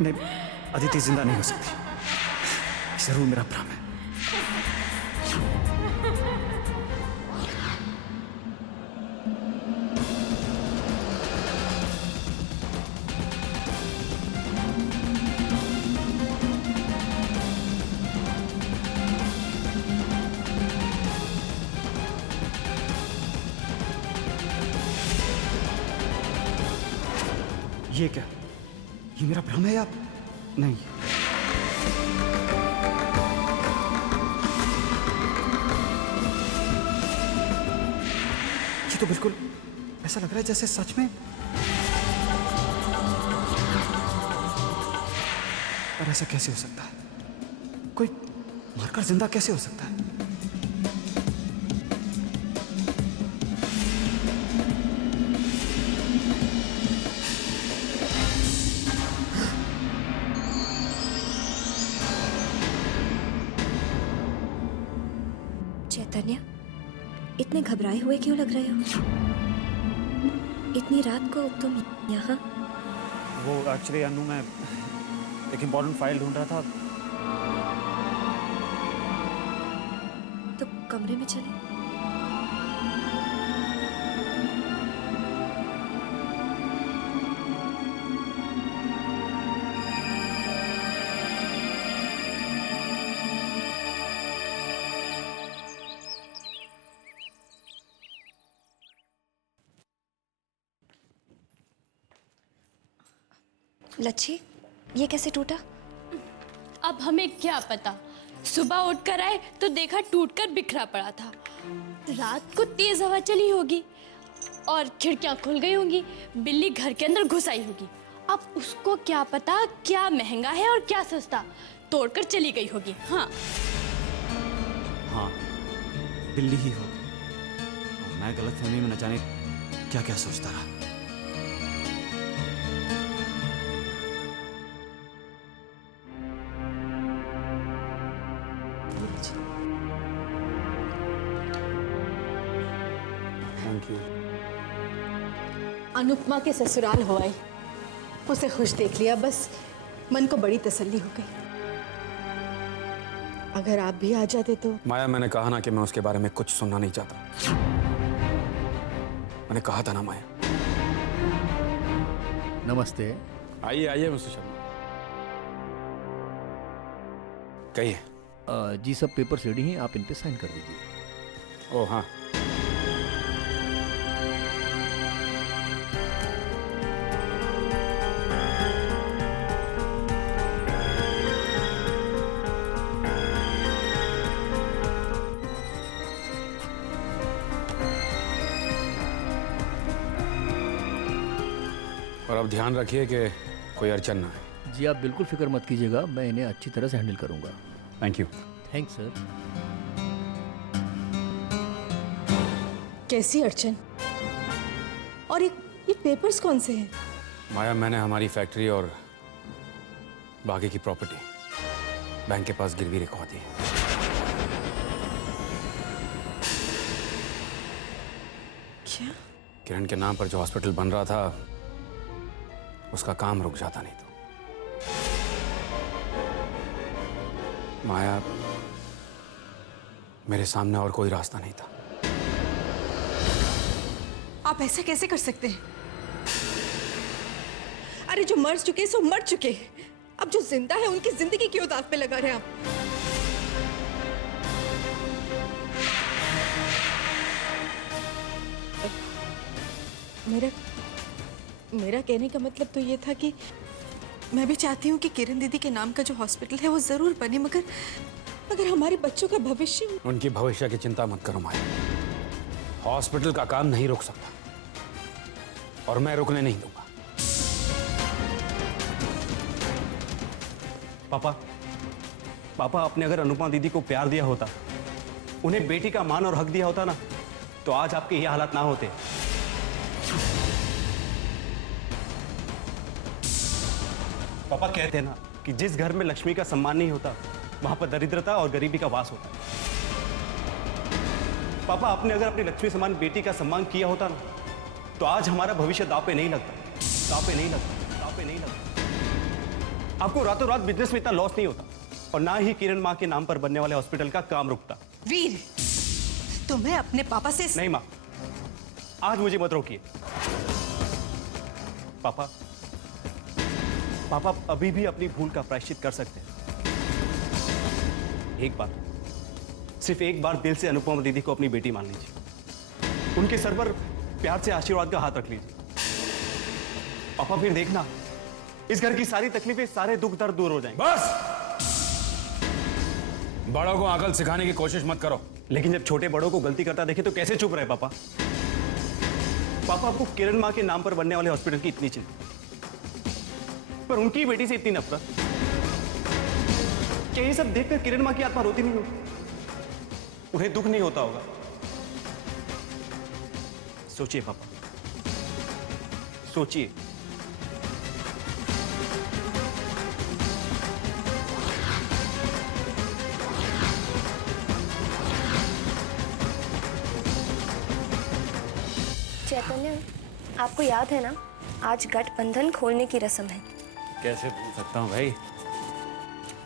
नहीं, अदिति जिंदा नहीं हो सकती। जरूर मेरा भ्रम है। ये क्या? ये मेरा भ्रम है या नहीं? ये तो बिल्कुल ऐसा लग रहा है जैसे सच में। पर ऐसा कैसे हो सकता है? कोई मरकर जिंदा कैसे हो सकता है? चैतन्य, इतने घबराए हुए क्यों लग रहे हो? इतनी रात को तुम यहाँ? वो एक्चुअली अनु, मैं एक इम्पोर्टेंट फाइल ढूंढ रहा था। तो कमरे में चले। लच्छी, ये कैसे टूटा? अब हमें क्या पता, सुबह उठकर आए तो देखा टूटकर बिखरा पड़ा था। रात को तेज हवा चली होगी और खिड़कियां खुल गई होंगी, बिल्ली घर के अंदर घुस आई होगी। अब उसको क्या पता क्या महंगा है और क्या सस्ता, तोड़कर चली गई होगी। हाँ हाँ, बिल्ली ही होगी। और मैं गलतफहमी में न जाने क्या क्या सोचता रहा। Thank you. अनुपमा के ससुराल हो आई, उसे खुश देख लिया, बस मन को बड़ी तसल्ली हो गई। अगर आप भी आ जाते तो। माया, मैंने कहा ना कि मैं उसके बारे में कुछ सुनना नहीं चाहता। मैंने कहा था ना माया। नमस्ते। आइए आइए मिस्टर शर्मा, कहिए। जी सब पेपर्स रेडी हैं, आप इन पे साइन कर दीजिए। ओह हाँ, और अब ध्यान रखिए कि कोई अड़चन ना है। जी आप बिल्कुल फिक्र मत कीजिएगा, मैं इन्हें अच्छी तरह से हैंडल करूंगा। Thank you. Thanks sir. कैसी अड़चन? और ये पेपर्स कौन से हैं? माया, मैंने हमारी फैक्ट्री और बाकी की प्रॉपर्टी बैंक के पास गिरवी रखवा दी है। क्या? किरण के नाम पर जो हॉस्पिटल बन रहा था, उसका काम रुक जाता नहीं तो। माया, मेरे सामने और कोई रास्ता नहीं था। आप ऐसा कैसे कर सकते हैं? अरे जो मर चुके सो मर चुके, अब जो जिंदा है उनकी जिंदगी क्यों दांव पे लगा रहे हैं आप? मेरा कहने का मतलब तो ये था कि मैं भी चाहती हूँ कि किरण दीदी के नाम का जो हॉस्पिटल है वो जरूर बने, मगर हमारे बच्चों का भविष्य। उनकी भविष्य की चिंता मत करो माया, हॉस्पिटल का काम नहीं रुक सकता और मैं रुकने नहीं दूंगा। पापा, आपने अगर अनुपमा दीदी को प्यार दिया होता, उन्हें बेटी का मान और हक दिया होता ना, तो आज आपके ये हालात ना होते। पापा कहते हैं ना कि जिस घर में लक्ष्मी का सम्मान नहीं होता, वहां पर दरिद्रता और गरीबी का वास होता है। पापा, आपने अगर अपनी लक्ष्मी समान बेटी का सम्मान किया होता ना, तो आज हमारा भविष्य दांव पे नहीं लगता, दांव पे नहीं लगता, दांव पे नहीं लगता। आपको रातों रात बिजनेस में इतना लॉस नहीं होता और ना ही किरण माँ के नाम पर बनने वाले हॉस्पिटल का काम रुकता। वीर, तुम्हें अपने पापा से नहीं माँ, आज मुझे मत रोकिए। पापा अभी भी अपनी भूल का प्रायश्चित कर सकते हैं। एक बार, सिर्फ एक बार दिल से अनुपमा दीदी को अपनी बेटी मान लीजिए। उनके सर पर प्यार से आशीर्वाद का हाथ रख लीजिए। पापा फिर देखना, इस घर की सारी तकलीफें, सारे दुख दर्द दूर हो जाएंगे। बस बड़ों को अकल सिखाने की कोशिश मत करो। लेकिन जब छोटे बड़ों को गलती करता देखे तो कैसे चुप रहे पापा? पापा, आपको किरण माँ के नाम पर बनने वाले हॉस्पिटल की इतनी चिंता, पर उनकी बेटी से इतनी नफरत। क्या ये सब देखकर किरण माँ की आत्मा रोती नहीं होगी? उन्हें दुख नहीं होता होगा? सोचिए पापा, सोचिए। चैतन्य, आपको याद है ना, आज गठबंधन खोलने की रस्म है। कैसे भूल सकता हूँ भाई,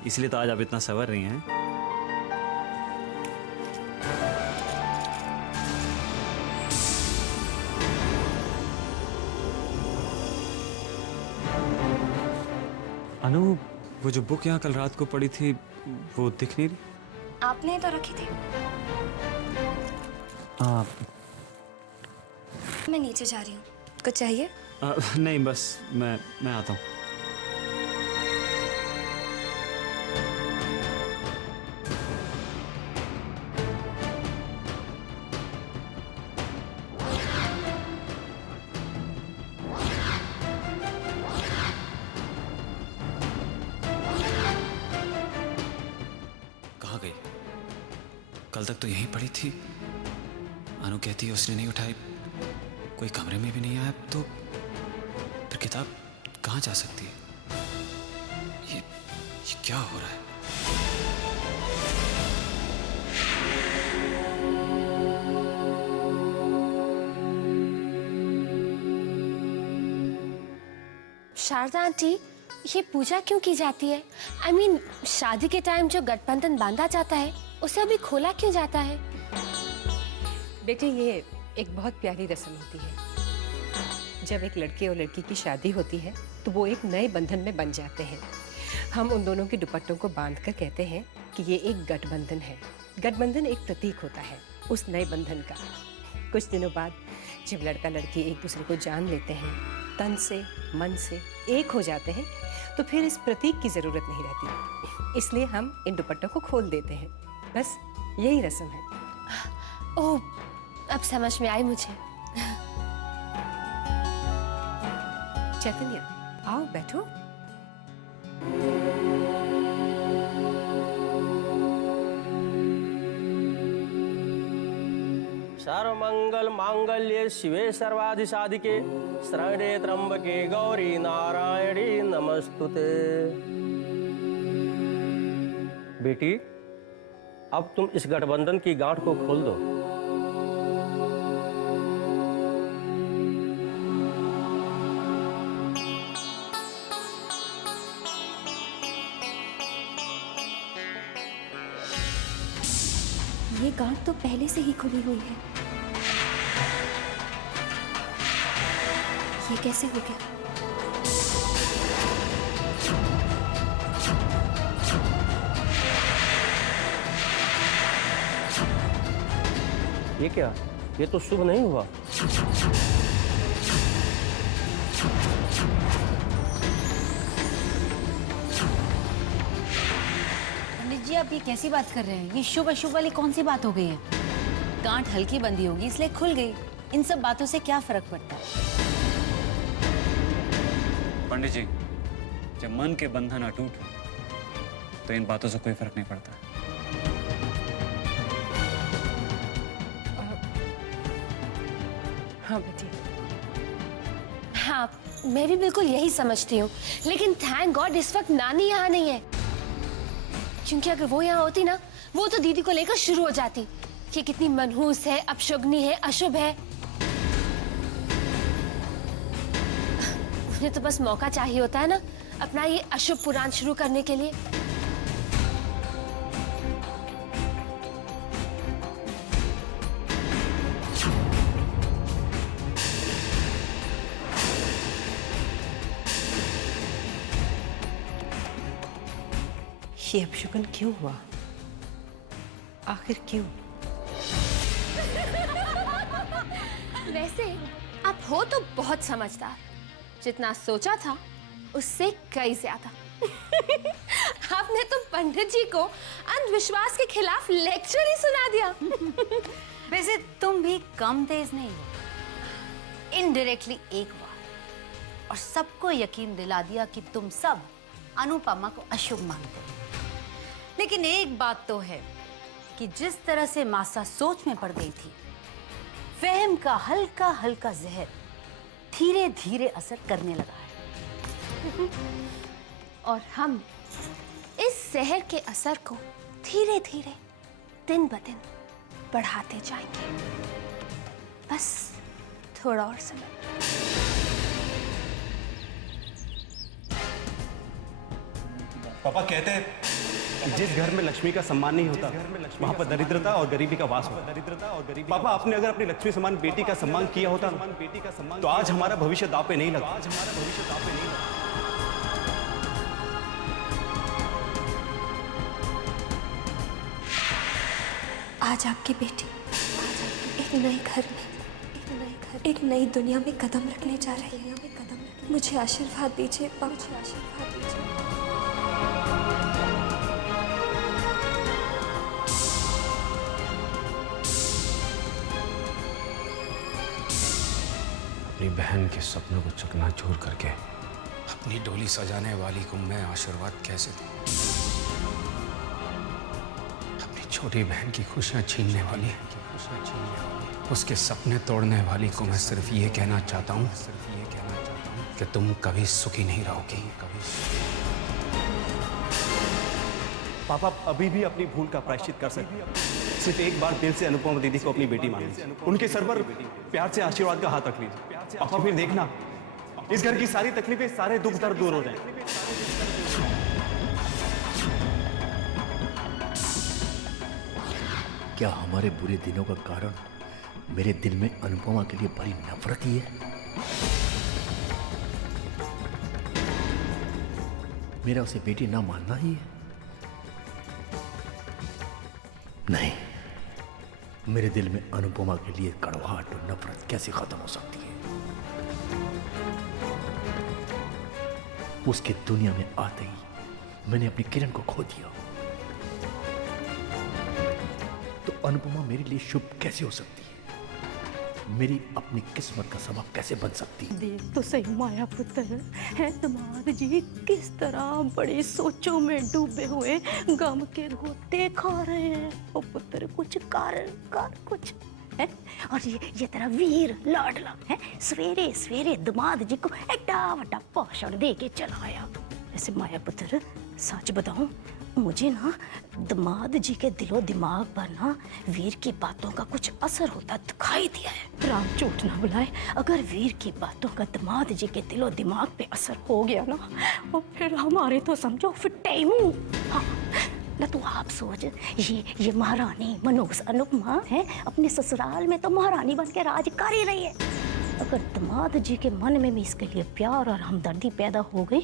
इसलिए तो आज आप इतना सवर रही हैं। अनु, वो जो बुक यहाँ कल रात को पड़ी थी वो दिख नहीं रही। आपने तो रखी थी। मैं नीचे जा रही हूँ, कुछ चाहिए? नहीं, बस मैं आता हूँ। कहाँ गई? कल तक तो यहीं पड़ी थी। अनु कहती है उसने नहीं उठाई, कोई कमरे में भी नहीं आया, तो फिर किताब कहाँ जा सकती है? ये क्या हो रहा है? शारदा आंटी, ये पूजा क्यों की जाती है? I mean, शादी के टाइम जो गठबंधन बांधा जाता है उसे अभी खोला क्यों जाता है? बेटे, ये एक बहुत प्यारी रस्म होती है। जब एक लड़के और लड़की की शादी होती है तो वो एक नए बंधन में बन जाते हैं। हम उन दोनों के दुपट्टों को बांधकर कहते हैं कि ये एक गठबंधन है। गठबंधन एक प्रतीक होता है उस नए बंधन का। कुछ दिनों बाद जब लड़का लड़की एक दूसरे को जान लेते हैं, तन से मन से एक हो जाते हैं, तो फिर इस प्रतीक की ज़रूरत नहीं रहती। इसलिए हम इन दुपट्टों को खोल देते हैं। बस यही रस्म है। ओह, अब समझ में आई मुझे। चैतन्य, आओ बैठो। सर्वमंगल मांगल्ये शिवे सर्वाधि साधिके शरण्ये त्र्यंबके गौरी नारायणी नमस्तुते। बेटी, अब तुम इस गठबंधन की गांठ को खोल दो। ये गांठ तो पहले से ही खुली हुई है। ये कैसे हो गया? ये क्या? ये तो शुभ नहीं हुआ। पंडित जी, आप ये कैसी बात कर रहे हैं? ये शुभ अशुभ वाली कौन सी बात हो गई है? गांठ हल्की बंदी होगी इसलिए खुल गई। इन सब बातों से क्या फर्क पड़ता है? पंडित जी, जब मन के बंधन अटूट हो तो इन बातों से कोई फर्क नहीं पड़ता। हाँ बेटी। हाँ, मैं भी बिल्कुल यही समझती हूँ। लेकिन थैंक गॉड इस वक्त नानी यहाँ नहीं है, क्योंकि अगर वो यहाँ होती ना, वो तो दीदी को लेकर शुरू हो जाती कि कितनी मनहूस है, अपशुगनी है, अशुभ है। उन्हें तो बस मौका चाहिए होता है ना अपना ये अशुभ पुराण शुरू करने के लिए। ये अपशगुन क्यों हुआ? आखिर क्यों? वैसे आप हो तो बहुत समझदार, जितना सोचा था उससे कई ज्यादा। आपने तो पंडित जी को अंधविश्वास के खिलाफ लेक्चर ही सुना दिया। वैसे तुम भी कम तेज नहीं हो। इनडायरेक्टली एक बार और सबको यकीन दिला दिया कि तुम सब अनुपमा को अशुभ मानते हो। लेकिन एक बात तो है कि जिस तरह से मासा सोच में पड़ गई थी, वहम का हल्का हल्का जहर धीरे धीरे असर करने लगा है। और हम इस जहर के असर को धीरे धीरे दिन ब दिन बढ़ाते जाएंगे। बस थोड़ा और समय। पापा कहते हैं कि जिस घर में लक्ष्मी का सम्मान नहीं होता वहां पर दरिद्रता और गरीबी का वास होता है। पापा, आपने अगर अपनी लक्ष्मी समान बेटी का सम्मान किया होता तो आज हमारा भविष्य दांव पे नहीं लगा। आज आपकी बेटी एक नए घर में, एक नई दुनिया में कदम रखने जा रही है। मुझे आशीर्वाद दीजिए, मुझे आशीर्वाद दीजिए। अपनी बहन के सपनों को चकनाचूर करके अपनी डोली सजाने वाली को मैं आशीर्वाद कैसे दूं? अपनी छोटी बहन की खुशियां छीनने वाली, उसके सपने तोड़ने वाली को मैं सिर्फ ये कहना चाहता हूं कि तुम कभी सुखी नहीं रहोगी। पापा अभी भी अपनी भूल का प्रायश्चित कर सकते हैं। सिर्फ एक बार दिल से अनुपमा दीदी को अपनी बेटी मान लीजिए, उनके सर पर प्यार से आशीर्वाद का हाथ रख लीजिए। पापा फिर देखना, इस घर की सारी तकलीफें, सारे दुख दर्द दूर हो जाएंगे। क्या हमारे बुरे दिनों का कारण मेरे दिल में अनुपमा के लिए बड़ी नफरत ही है? मेरा उसे बेटी ना मानना ही है? नहीं, मेरे दिल में अनुपमा के लिए कड़वाहट और नफरत कैसे खत्म हो सकती है? उसके दुनिया में आते ही मैंने अपनी किरण को खो दिया, तो अनुपमा मेरे लिए शुभ कैसे हो सकती है? मेरी अपनी किस्मत का सबब कैसे बन सकती है? देख तो सही माया पुत्र है दामाद जी किस तरह बड़ी सोचों में डूबे हुए गम के गोते खा रहे हैं। ओ पुत्र कुछ कर कुछ है। और ये तेरा वीर लाडला है सवेरे सवेरे दामाद जी को एडा वड्डा भाषण दे के चला आया। ऐसे माया पुत्र सच बताऊं, मुझे ना दामाद जी के दिलो दिमाग पर ना वीर की बातों का कुछ असर होता दिखाई दिया है। राम झूठ ना बुलाए, अगर वीर की बातों का दामाद जी के दिलो दिमाग पे असर हो गया ना, और फिर हमारे तो समझो फिटे मुंह। हाँ ना, तू आप सोच, ये महारानी मनोज अनुपमा है, अपने ससुराल में तो महारानी बन के राज कर ही रही है। अगर दामाद जी के मन में भी इसके लिए प्यार और हमदर्दी पैदा हो गई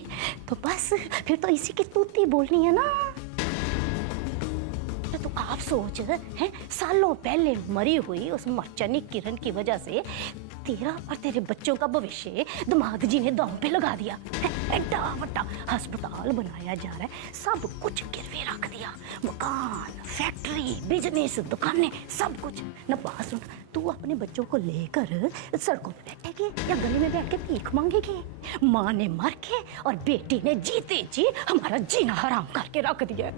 तो बस फिर तो इसी की तूती बोलनी है ना। तो आप सोच है, सालों पहले मरी हुई उस मरचनी किरण की वजह से तेरा और तेरे बच्चों का भविष्य दामाद जी ने दांव पे लगा दिया। एडा वड्डा अस्पताल बनाया जा रहा है, सब कुछ गिरवी रख दिया, मकान, फैक्ट्री, बिजनेस, दुकानें, सब कुछ। न बात सुन, तू अपने बच्चों को लेकर सड़कों पे बैठेगी या गली में बैठ के भीख मांगेगी? माँ ने मर के और बेटी ने जीते जी हमारा जीना हराम करके रख दिया।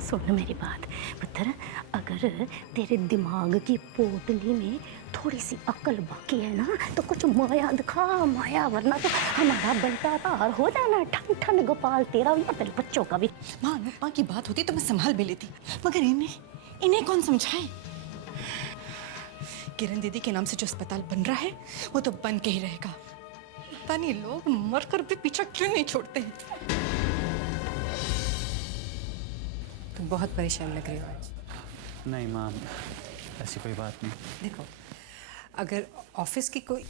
सुन मेरी बात पुत्र, अगर तेरे दिमाग की पोटली में थोड़ी सी अक्ल बाकी है ना तो कुछ माया दिखा, माया, वरना तो हमारा बंटा तार हो जाना। ठन ठन गोपाल तेरा भी और तेरे बच्चों का भी। माँ अनुपमा की बात होती तो मैं संभाल भी लेती, मगर इन्हें कौन समझाए? किरण दीदी के नाम से जो अस्पताल बन रहा है वो तो बन के ही रहेगा। पता नहीं लोग मरकर भी पीछा क्यों नहीं छोड़ते हैं। तुम बहुत परेशान लग रहे हो आज। नहीं माँ, ऐसी कोई बात नहीं। देखो, अगर ऑफिस की कोई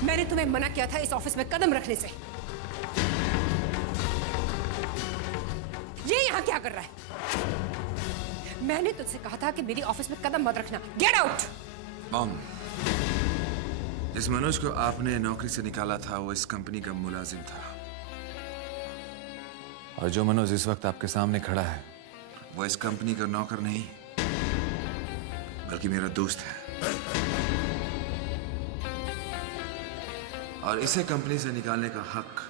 मैंने तुम्हें मना किया था इस ऑफिस में कदम रखने से। ये यहाँ क्या कर रहा है? मैंने तुझसे कहा था कि मेरी ऑफिस में कदम मत रखना। Get out. मॉम, जिस मनोज को आपने नौकरी से निकाला था वो इस कंपनी का मुलाजिम था, और जो मनोज इस वक्त आपके सामने खड़ा है वो इस कंपनी का नौकर नहीं बल्कि मेरा दोस्त है, और इसे कंपनी से निकालने का हक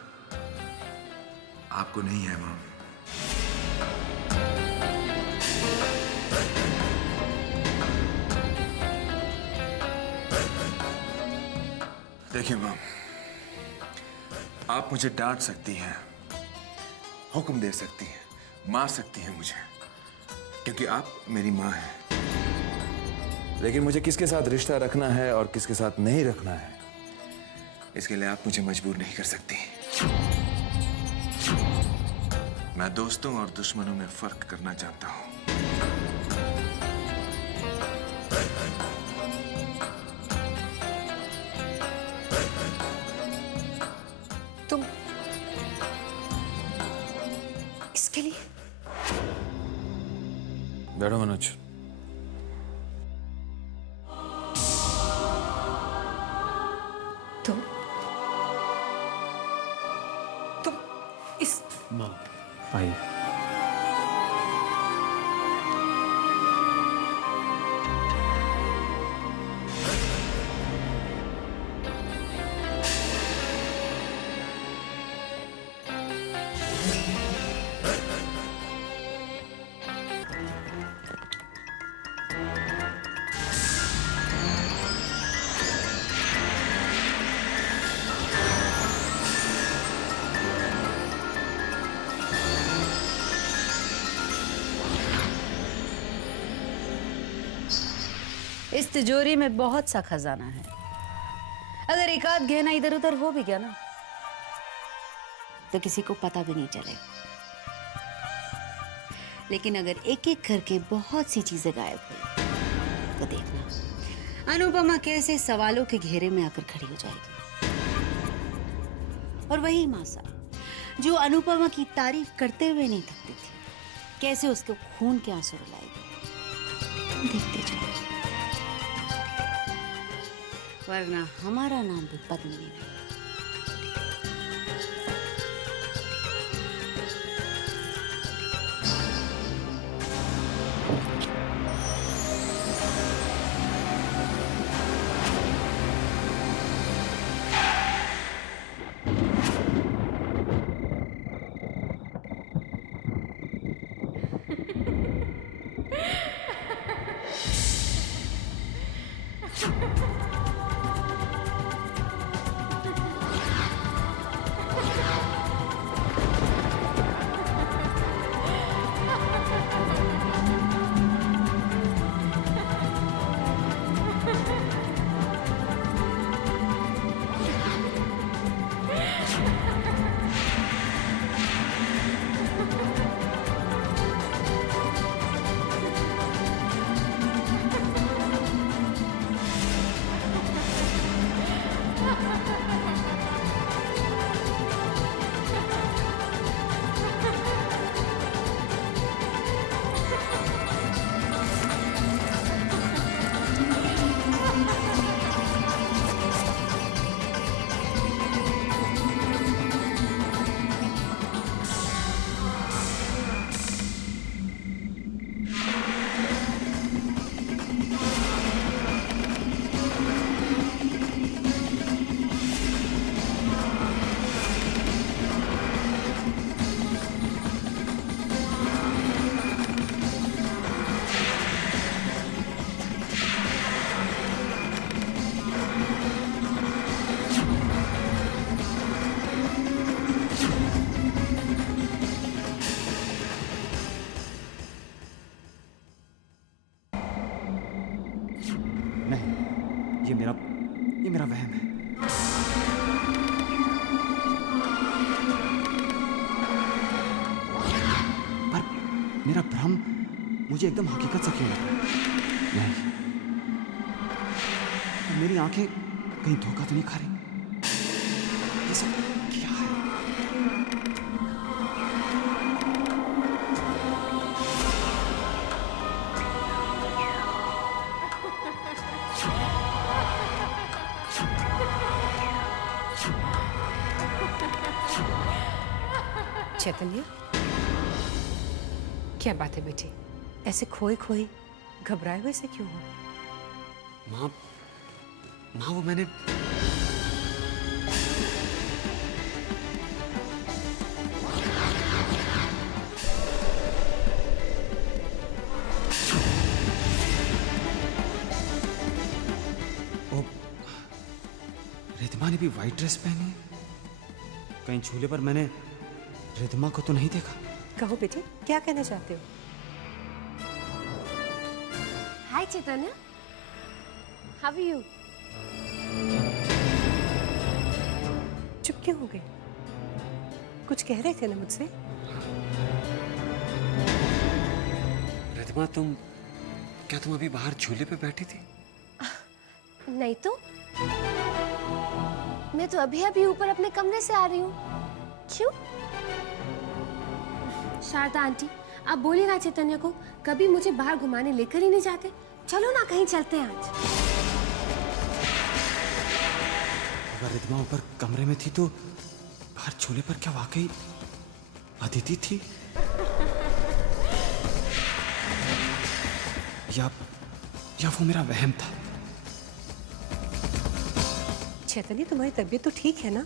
आपको नहीं है मॉम। देखिए मॉम, आप मुझे डांट सकती हैं, हुक्म दे सकती हैं, मार सकती हैं मुझे, क्योंकि आप मेरी माँ हैं। लेकिन मुझे किसके साथ रिश्ता रखना है और किसके साथ नहीं रखना है, इसके लिए आप मुझे मजबूर नहीं कर सकती। मैं दोस्तों और दुश्मनों में फर्क करना चाहता हूं। तुम इसके लिए बैठो मनोज। तुम इस माँ आइए। इस तिजोरी में बहुत सा खजाना है। अगर एक आध गहना इधर उधर हो भी गया ना तो किसी को पता भी नहीं चलेगा। लेकिन अगर एक एक करके बहुत सी चीजें गायब हुई तो देखना अनुपमा कैसे सवालों के घेरे में आकर खड़ी हो जाएगी। और वही मासा जो अनुपमा की तारीफ करते हुए नहीं थकती थी, कैसे उसको खून के आंसू रुलाएगी। देखते जाओ, वरना हमारा नाम भी पद्मिनी नहीं। ये मेरा वहम है। पर मेरा भ्रम मुझे एकदम हकीकत सा क्यों लग रहा है? नहीं, मेरी आंखें कहीं धोखा तो नहीं खा रही? ये सब क्या है? चैतन्य, क्या बात है बेटी? ऐसे खोई खोई घबराए हुए से क्यों हो? माँ, वो मैंने ओ, रिद्धिमा ने भी व्हाइट ड्रेस पहनी है। कहीं झूले पर मैंने रिद्धिमा को तो नहीं देखा? कहो बेटी, क्या कहना चाहते हो? हाय चैतन्य, हाउ आर यू? चुप क्यों हो गए? कुछ कह रहे थे ना मुझसे? रिद्धिमा, क्या तुम अभी बाहर झूले पे बैठी थी? नहीं तो मैं तो अभी ऊपर अपने कमरे से आ रही हूँ। क्यों? शारदा आंटी, आप बोलिए ना चैतन्य को, कभी मुझे बाहर घुमाने लेकर ही नहीं जाते। चलो ना, कहीं चलते हैं आज। अगर रिद्धिमा ऊपर कमरे में थी तो बाहर झूले पर क्या वाकई अदिति थी? या वो मेरा वहम था? चैतन्य, तुम्हारी तबीयत तो ठीक है ना?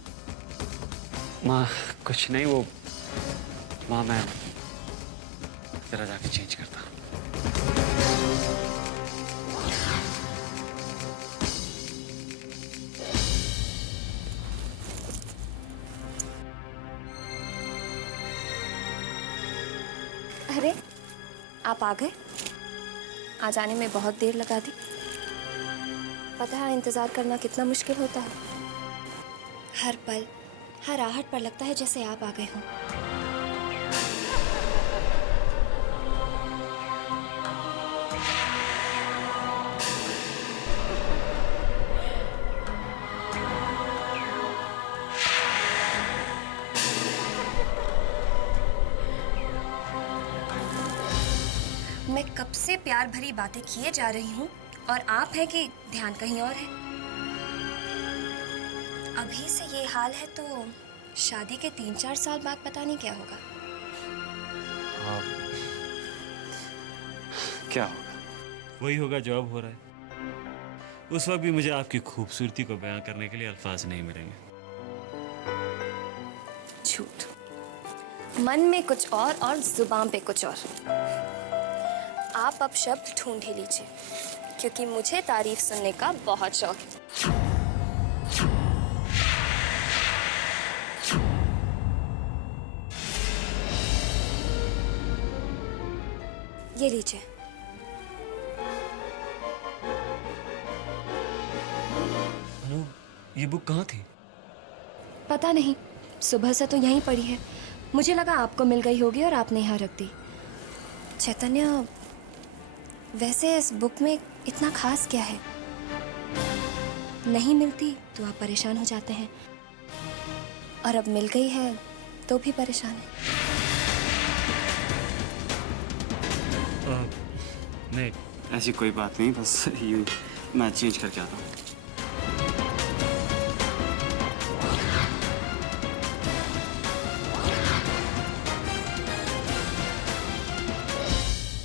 माँ, कुछ नहीं, वो माँ, मैं जरा जाके चेंज करता हूँ। अरे, आप आ गए? आ जाने में बहुत देर लगा दी। पता है इंतज़ार करना कितना मुश्किल होता है। हर पल, हर आहट पर लगता है जैसे आप आ गए हों। मैं कब से प्यार भरी बातें किए जा रही हूँ और आप है कि ध्यान कहीं और है। अभी से ये हाल है तो शादी के 3-4 साल बाद पता नहीं क्या होगा। क्या होगा? वही होगा जो अब हो रहा है। उस वक्त भी मुझे आपकी खूबसूरती को बयां करने के लिए अल्फाज नहीं मिलेंगे। झूठ, मन में कुछ और जुबान पे कुछ और। आप अब शब्द ढूंढ ही लीजिए, क्योंकि मुझे तारीफ सुनने का बहुत शौक है। ये लीजिए। अनु, ये बुक कहाँ थी? पता नहीं, सुबह से तो यहीं पड़ी है। मुझे लगा आपको मिल गई होगी और आपने यहाँ रख दी। चैतन्य, वैसे इस बुक में इतना खास क्या है? नहीं मिलती तो आप परेशान हो जाते हैं, और अब मिल गई है तो भी परेशान है। नहीं, ऐसी कोई बात नहीं, बस यूँ मैं चेंज करके आता हूँ।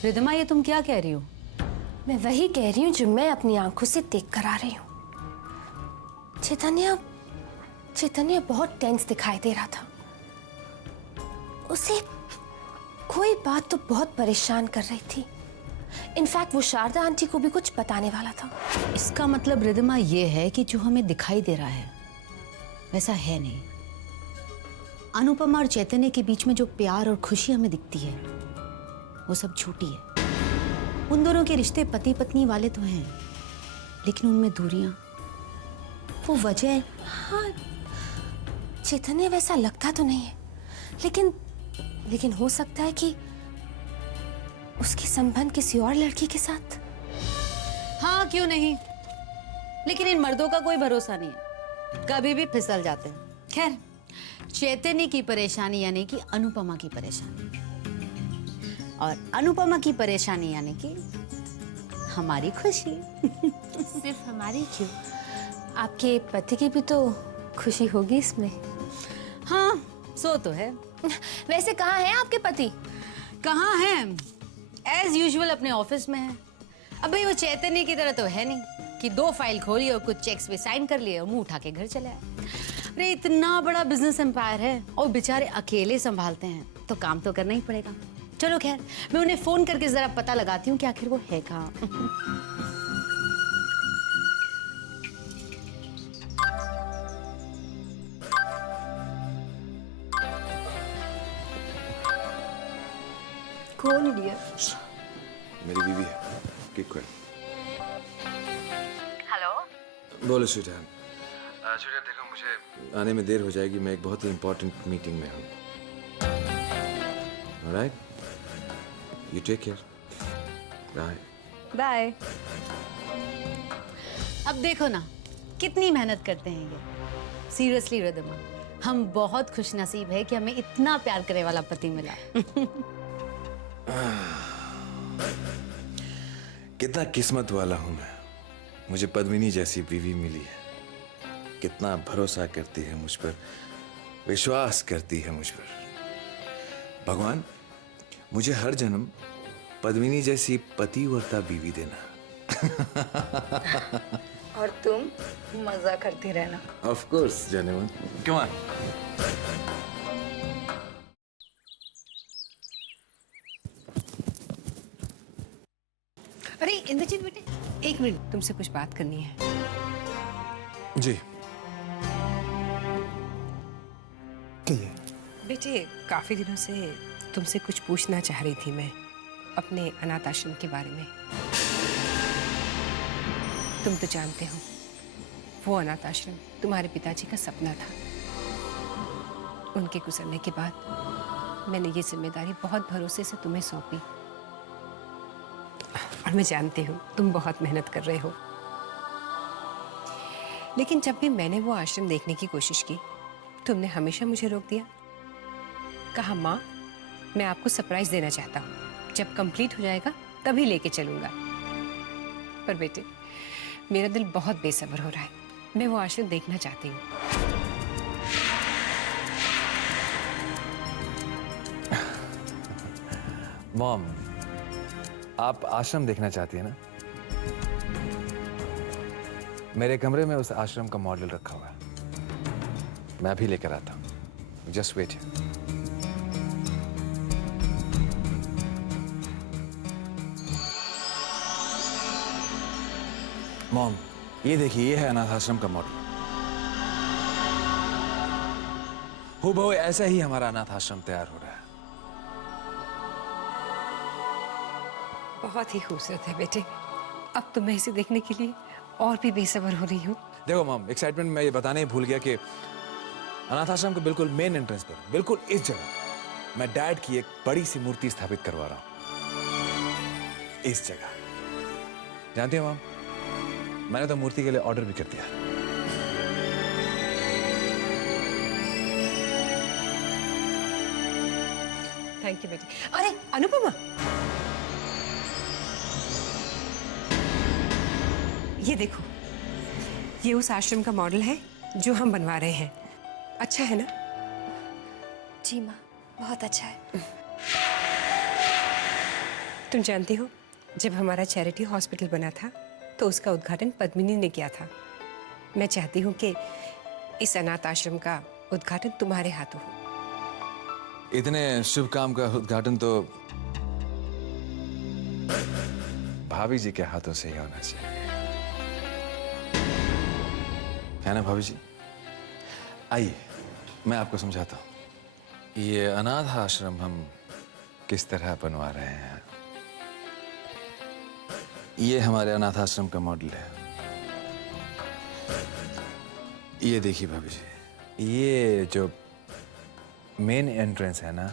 रिद्धिमा, ये तुम क्या कह रही हो? मैं वही कह रही हूँ जो मैं अपनी आंखों से देख कर आ रही हूँ। चैतन्य बहुत टेंस दिखाई दे रहा था। उसे कोई बात तो बहुत परेशान कर रही थी। इनफैक्ट वो शारदा आंटी को भी कुछ बताने वाला था। इसका मतलब रिद्धिमा ये है कि जो हमें दिखाई दे रहा है वैसा है नहीं। अनुपमा और चैतन्य के बीच में जो प्यार और खुशी हमें दिखती है वो सब झूठी है। उन दोनों के रिश्ते पति पत्नी वाले तो हैं, लेकिन उनमें दूरियां वो वजह? हाँ, चैतन्य वैसा लगता तो नहीं है, लेकिन हो सकता है कि उसकी संबंध किसी और लड़की के साथ। हाँ, क्यों नहीं, लेकिन इन मर्दों का कोई भरोसा नहीं है, कभी भी फिसल जाते हैं। खैर, चैतन्य की परेशानी यानी कि अनुपमा की परेशानी, और अनुपमा की परेशानी यानी कि हमारी खुशी। सिर्फ हमारी क्यों, आपके पति की भी तो खुशी होगी इसमें। हाँ, सो तो है। वैसे कहाँ हैं आपके पति? कहाँ हैं? एज यूजुअल अपने ऑफिस में है। अब भाई वो चैतन्य की तरह तो है नहीं कि 2 फाइल खोली और कुछ चेक्स पे साइन कर लिए और मुंह उठा के घर चले आए। अरे इतना बड़ा बिजनेस एम्पायर है और बेचारे अकेले संभालते हैं, तो काम तो करना ही पड़ेगा। चलो खैर, मैं उन्हें फोन करके जरा पता लगाती हूँ कि आखिर वो है कहाँ। कौन डियर? मेरी बीवी है, किक कर। हेलो, बोलो स्वीटहार्ट। स्वीटहार्ट देखो, मुझे आने में देर हो जाएगी, मैं एक बहुत ही इंपॉर्टेंट मीटिंग में हूँ। Alright, you take care, bye. Bye. अब देखो ना कितनी मेहनत करते हैं ये। सीरियसली रिदमा, हम बहुत खुशनसीब है कि हमें इतना प्यार करने वाला पति मिला। कितना किस्मत वाला हूं मैं, मुझे पद्मिनी जैसी बीवी मिली है। कितना भरोसा करती है मुझ पर, विश्वास करती है मुझ पर। भगवान, मुझे हर जन्म पद्मिनी जैसी पतिव्रता बीवी देना। और तुम मजा करती रहना। Of course Jaaneman, come on. अरे इंद्रजीत बेटे, 1 मिनट, तुमसे कुछ बात करनी है। जी कहिए। बेटे, काफी दिनों से तुमसे कुछ पूछना चाह रही थी मैं, अपने अनाथ आश्रम के बारे में। तुम तो जानते हो, वो अनाथ आश्रम तुम्हारे पिताजी का सपना था। उनके गुजरने के बाद मैंने ये जिम्मेदारी बहुत भरोसे से तुम्हें सौंपी, और मैं जानती हूँ तुम बहुत मेहनत कर रहे हो। लेकिन जब भी मैंने वो आश्रम देखने की कोशिश की, तुमने हमेशा मुझे रोक दिया। कहा, माँ, मैं आपको सरप्राइज देना चाहता हूँ, जब कंप्लीट हो जाएगा तभी लेके चलूंगा। पर बेटे, मेरा दिल बहुत बेसब्र हो रहा है, मैं वो आश्रम देखना चाहती हूँ। मॉम, आप आश्रम देखना चाहती है ना? मेरे कमरे में उस आश्रम का मॉडल रखा हुआ है, मैं भी लेकर आता हूँ। Just wait. मॉम, ये देखिए, ये है अनाथ आश्रम का मॉडल। हूबहू ऐसा ही हमारा अनाथ आश्रम तैयार हो रहा है। बहुत ही खूबसूरत है बेटे। अब तो मैं इसे देखने के लिए और भी बेसब्र हो रही हूँ। देखो मॉम, एक्साइटमेंट में ये बताने ही भूल गया कि अनाथ आश्रम के बिल्कुल मेन एंट्रेंस पर, बिल्कुल इस जगह, मैं डैड की एक बड़ी सी मूर्ति स्थापित करवा रहा हूँ। इस जगह, जानती हो मॉम, मैंने तो मूर्ति के लिए ऑर्डर भी कर दिया। थैंक यू बेटे। अरे अनुपमा, ये देखो, ये उस आश्रम का मॉडल है जो हम बनवा रहे हैं। अच्छा है ना? जी माँ, बहुत अच्छा है। तुम जानती हो, जब हमारा चैरिटी हॉस्पिटल बना था तो उसका उद्घाटन पद्मिनी ने किया था। मैं चाहती हूँ कि इस अनाथ आश्रम का उद्घाटन तुम्हारे हाथों हो। इतने शुभ काम का उद्घाटन तो भाभी जी के हाथों से ही होना चाहिए, है ना भाभी जी? आइए, मैं आपको समझाता हूँ। ये अनाथ आश्रम हम किस तरह बनवा रहे हैं। ये हमारे अनाथ आश्रम का मॉडल है। ये देखिए भाभी जी, ये जो मेन एंट्रेंस है ना,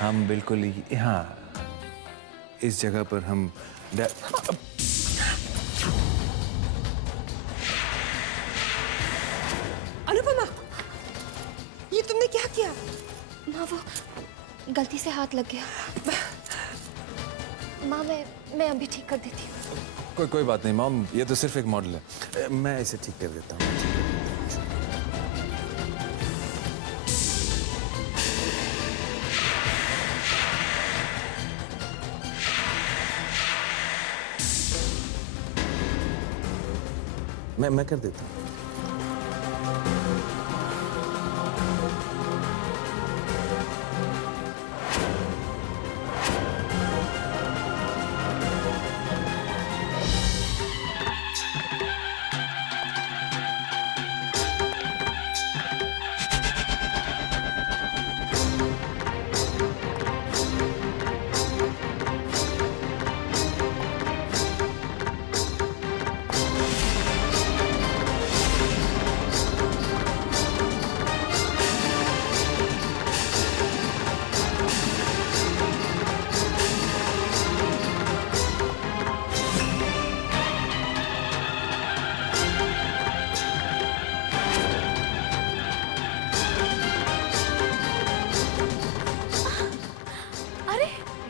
हम बिल्कुल यहाँ इस जगह पर हम अनुपमा, ये तुमने क्या किया? माँ वो गलती से हाथ लग गया। माँ मैं अभी ठीक कर देती हूँ। कोई बात नहीं मॉम, ये तो सिर्फ एक मॉडल है, मैं इसे ठीक कर देता हूँ। मैं कर देता हूँ।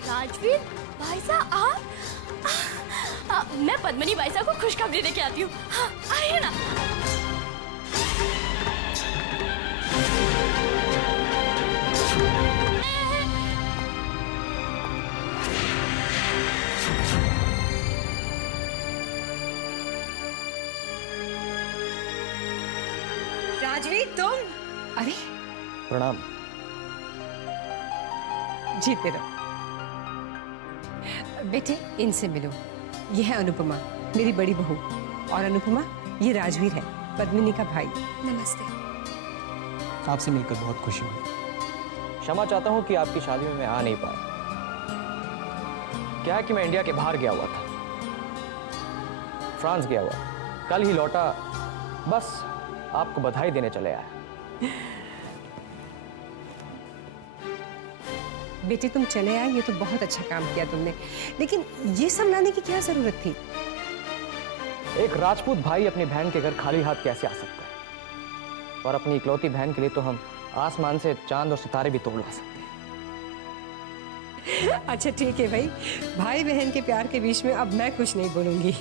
राजवीर भाई साहब आप मैं पद्मिनी भाई साहब को खुशखबरी देके आती हूँ। हाँ, आइए ना। राजवीर तुम? अरे प्रणाम। जीते रहो। बेटे इनसे मिलो, ये है अनुपमा, मेरी बड़ी बहू। और अनुपमा, ये राजवीर है, पद्मिनी का भाई। नमस्ते। आपसे मिलकर बहुत खुशी हुई। क्षमा चाहता हूँ कि आपकी शादी में मैं आ नहीं पाया। क्या है कि मैं इंडिया के बाहर गया हुआ था, फ्रांस गया हुआ, कल ही लौटा, बस आपको बधाई देने चले आया। बेटे तुम चले आए, ये तो बहुत अच्छा काम किया तुमने, लेकिन ये सब लाने की क्या जरूरत थी? एक राजपूत भाई अपनी बहन के घर खाली हाथ कैसे आ सकता है? और अपनी इकलौती बहन के लिए तो हम आसमान से चांद और सितारे भी तोड़ ला सकते हैं। अच्छा ठीक है भाई, भाई बहन के प्यार के बीच में अब मैं कुछ नहीं बोलूंगी।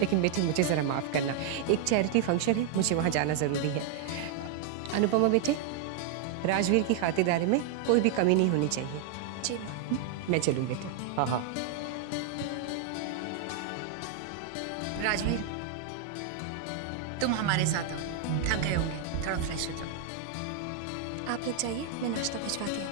लेकिन बेटे मुझे जरा माफ करना, एक चैरिटी फंक्शन है, मुझे वहां जाना जरूरी है। अनुपमा बेटे, राजवीर की खातिरदारी में कोई भी कमी नहीं होनी चाहिए। जी मैं चलूं बेटे। हाँ हाँ। राजवीर, तुम हमारे साथ आओ, थक गए होंगे, थोड़ा फ्रेश हो जाओ। आप लोग जाइए, मैं नाश्ता भिजवाती हूँ।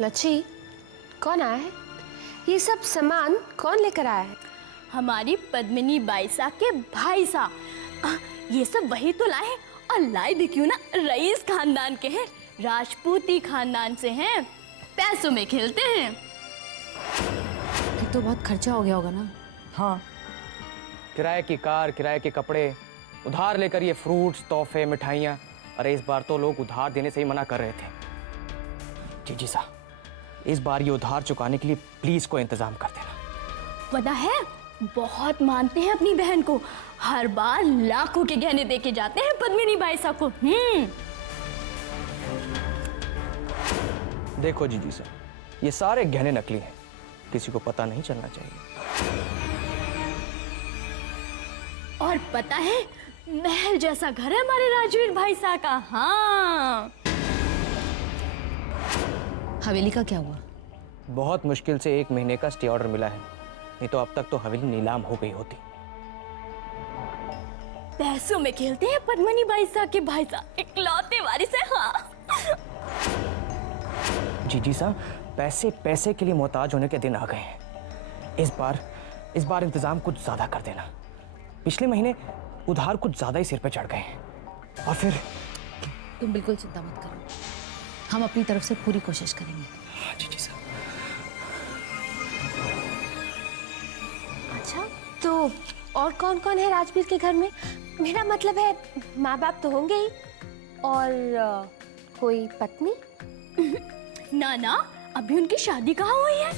लच्छी, कौन आया है? ये सब सामान कौन लेकर आया है? हमारी पद्मिनी बाईसा के भाई साहब। ये सब वही तो लाए हैं, और लाए भी क्यों ना, रईस खानदान के हैं, राजपूती खानदान से हैं, पैसों में खेलते हैं। फिर तो बहुत खर्चा हो गया होगा ना? हाँ, किराए की कार, किराए के कपड़े, उधार लेकर ये फ्रूट्स, तोहफे, मिठाइयाँ। अरे इस बार तो लोग उधार देने से ही मना कर रहे थे। जी साहब, इस बार ये उधार चुकाने के लिए प्लीज कोई इंतजाम कर देना। पता है, बहुत मानते हैं अपनी बहन को, हर बार लाखों के गहने देके जाते हैं पद्मिनी बाईसा को। देखो जीजी साहब, ये सारे गहने नकली हैं, किसी को पता नहीं चलना चाहिए। और पता है, महल जैसा घर है हमारे राजवीर भाई साहब का। हाँ। हवेली का क्या हुआ? बहुत मुश्किल से 1 महीने का स्टे ऑर्डर मिला है, नहीं तो अब तक तो हवेली नीलाम हो गई होती। पैसों में खेलते हैं पद्मिनी बाईसा के भाई साहब, इकलौते वारिस है। हाँ। जी साहब, पैसे पैसे के लिए मोहताज होने के दिन आ गए हैं। इस बार इंतजाम कुछ ज्यादा कर देना। पिछले महीने उधार कुछ ज्यादा ही सिर पे चढ़ गए और फिर तुम बिल्कुल चिंता मत करो, हम अपनी तरफ से पूरी कोशिश करेंगे। जी जी साहब। अच्छा, तो और कौन कौन है राजवीर के घर में? मेरा मतलब है माँ बाप तो होंगे ही, और कोई पत्नी? ना ना, अभी उनकी शादी कहाँ हुई है।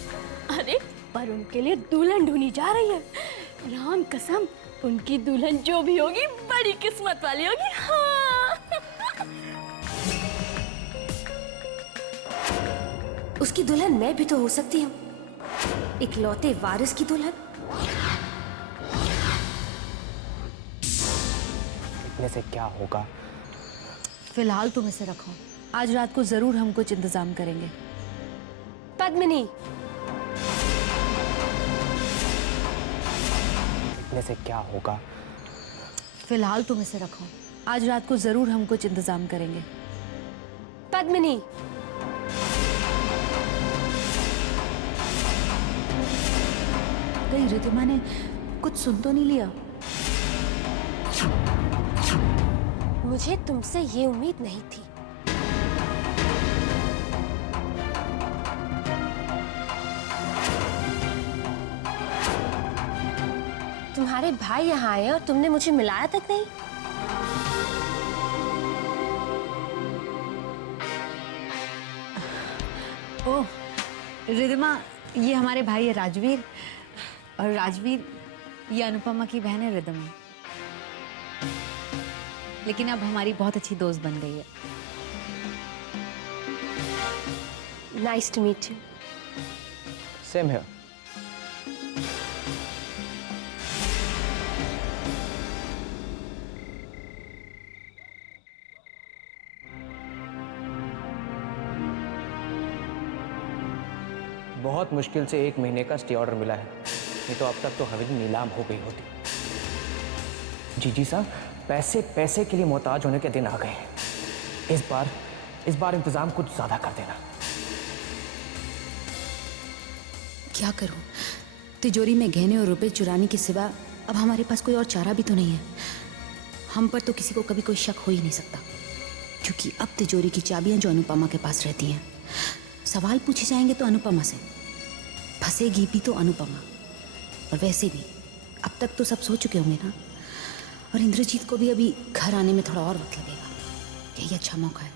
अरे पर उनके लिए दुल्हन ढूंढी जा रही है। राम कसम, उनकी दुल्हन जो भी होगी बड़ी किस्मत वाली होगी। हाँ। उसकी दुल्हन मैं भी तो हो सकती हूँ, इकलौते वारिस की दुल्हन। इतने से क्या होगा? फिलहाल तुम इसे रखो, आज रात को जरूर हम कुछ इंतजाम करेंगे। पद्मिनी, इतने से क्या होगा? फिलहाल तुम इसे रखो, आज रात को जरूर हम कुछ इंतजाम करेंगे। पद्मिनी, कहीं रिद्धिमा ने कुछ सुन तो नहीं लिया? मुझे तुमसे ये उम्मीद नहीं थी। तुम्हारे भाई यहाँ आए और तुमने मुझे मिलाया तक नहीं। ओह रिद्धिमा, ये हमारे भाई है राजवीर, और राजवीर ये अनुपमा की बहन है रिद्धिमा। लेकिन अब हमारी बहुत अच्छी दोस्त बन गई है। Nice to meet you. Same here. बहुत मुश्किल से 1 महीने का स्टे ऑर्डर मिला है, नहीं तो अब तक तो हवेली नीलाम हो गई होती। जी साहब, पैसे पैसे के लिए मोहताज होने के दिन आ गए हैं। इस बार इंतजाम कुछ ज्यादा कर देना। क्या करूं? तिजोरी में गहने और रुपए चुराने के सिवा अब हमारे पास कोई और चारा भी तो नहीं है। हम पर तो किसी को कभी कोई शक हो ही नहीं सकता, क्योंकि अब तिजोरी की चाबियां जो अनुपमा के पास रहती हैं। सवाल पूछे जाएंगे तो अनुपमा से, फंसेगी भी तो अनुपमा। और वैसे भी अब तक तो सब सो चुके होंगे ना, और इंद्रजीत को भी अभी घर आने में थोड़ा और वक्त लगेगा। यही अच्छा मौका है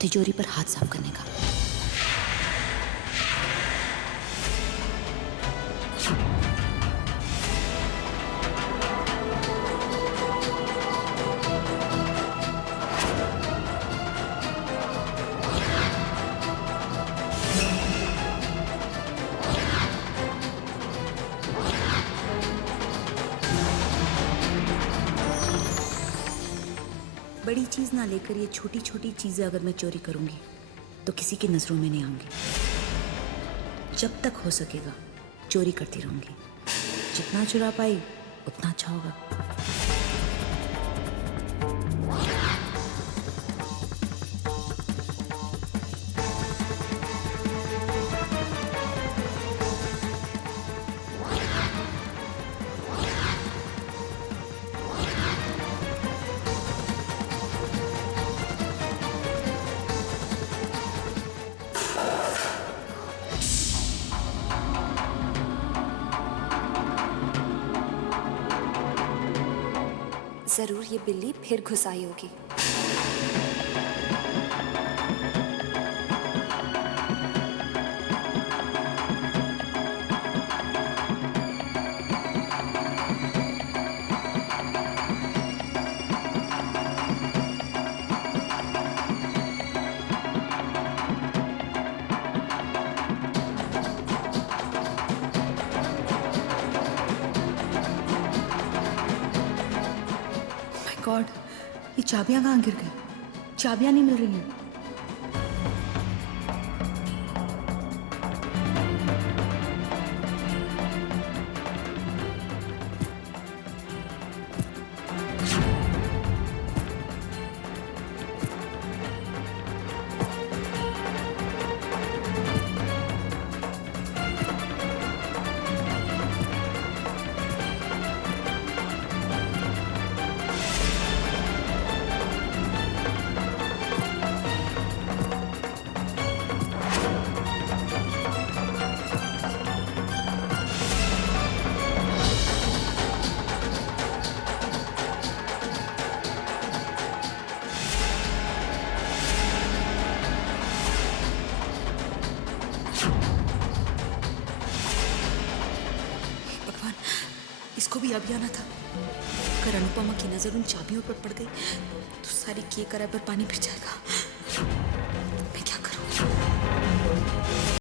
तिजोरी पर हाथ साफ करने का। बड़ी चीज ना लेकर ये छोटी छोटी चीजें अगर मैं चोरी करूंगी तो किसी की नजरों में नहीं आऊंगी। जब तक हो सकेगा चोरी करती रहूंगी। जितना चुरा पाई उतना अच्छा होगा। जरूर ये बिल्ली फिर घुस आई होगी। गॉड, ये चाबियां कहाँ गिर गई? चाबियां नहीं मिल रही हैं। इसको भी अभी आना था। अगर अनुपमा की नजर उन चाबियों पर पड़ गई तो सारी किए कराए पर पानी फिर जाएगा।